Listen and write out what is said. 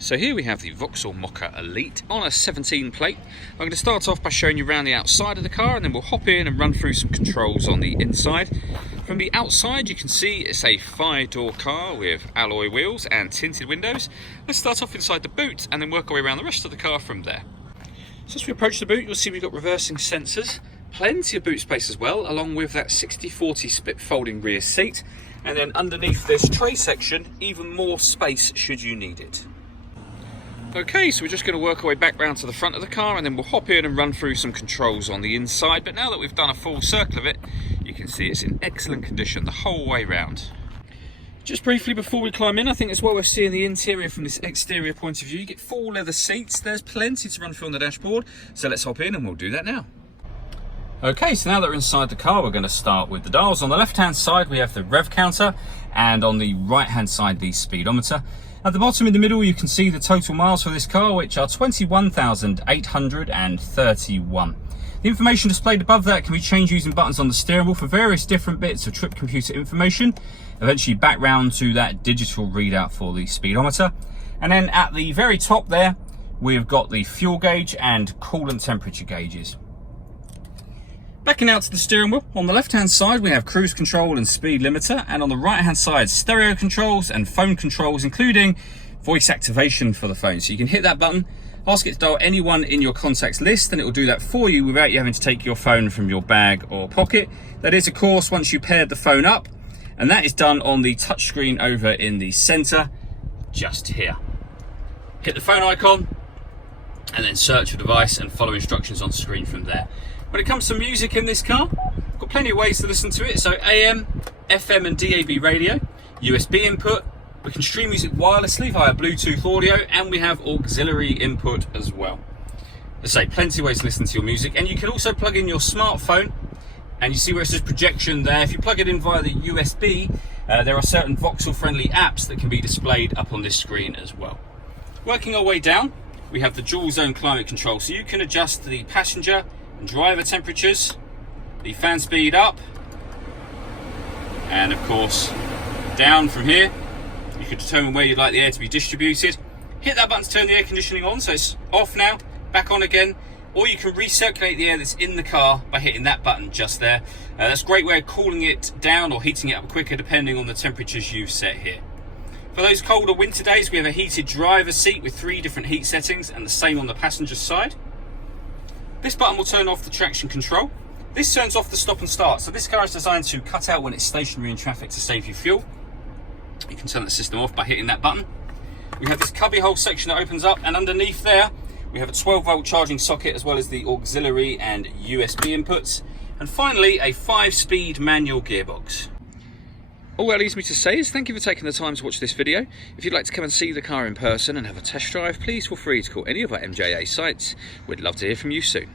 So here we have the Vauxhall Mokka Elite on a 17 plate. I'm going to start off by showing you around the outside of the car, and then we'll hop in and run through some controls on the inside. From the outside you can see it's a 5-door car with alloy wheels and tinted windows. Let's start off inside the boot and then work our way around the rest of the car from there. So as we approach the boot, you'll see we've got reversing sensors, plenty of boot space as well, along with that 60/40 split folding rear seat. And then underneath this tray section, even more space should you need it. Okay, so we're just going to work our way back round to the front of the car, and then we'll hop in and run through some controls on the inside. But now that we've done a full circle of it, you can see it's in excellent condition the whole way round. Just briefly before we climb in, I think it's what we're seeing the interior from this exterior point of view. You get full leather seats, there's plenty to run through on the dashboard, so let's hop in and we'll do that now. Okay, so now that we're inside the car, we're going to start with the dials. On the left hand side we have the rev counter, and on the right hand side the speedometer. At the bottom in the middle you can see the total miles for this car, which are 21,831. The information displayed above that can be changed using buttons on the steering wheel for various different bits of trip computer information, eventually back round to that digital readout for the speedometer. And then at the very top there we've got the fuel gauge and coolant temperature gauges. Backing out to the steering wheel, on the left hand side we have cruise control and speed limiter, and on the right hand side stereo controls and phone controls, including voice activation for the phone. So you can hit that button, ask it to dial anyone in your contacts list, and it will do that for you without you having to take your phone from your bag or pocket. That is of course once you paired the phone up, and that is done on the touchscreen over in the center just here. Hit the phone icon and then search your device and follow instructions on screen from there. When it comes to music in this car, I've got plenty of ways to listen to it. So AM, FM and DAB radio, USB input, we can stream music wirelessly via Bluetooth audio, and we have auxiliary input as well. As I say, plenty of ways to listen to your music, and you can also plug in your smartphone, and you see where it says projection there. If you plug it in via the USB, there are certain Vauxhall friendly apps that can be displayed up on this screen as well. Working our way down, we have the dual zone climate control, so you can adjust the passenger and driver temperatures, the fan speed up, and of course down from here. You can determine where you'd like the air to be distributed. Hit that button to turn the air conditioning on, so it's off now, back on again, or you can recirculate the air that's in the car by hitting that button just there. That's a great way of cooling it down or heating it up quicker depending on the temperatures you've set here. For those colder winter days we have a heated driver's seat with 3 different heat settings, and the same on the passenger side. This button will turn off the traction control. This turns off the stop and start. So this car is designed to cut out when it's stationary in traffic to save you fuel. You can turn the system off by hitting that button. We have this cubby hole section that opens up, and underneath there we have a 12-volt charging socket as well as the auxiliary and USB inputs. And finally a 5-speed manual gearbox. All that leaves me to say is thank you for taking the time to watch this video. If you'd like to come and see the car in person and have a test drive, please feel free to call any of our MJA sites. We'd love to hear from you soon.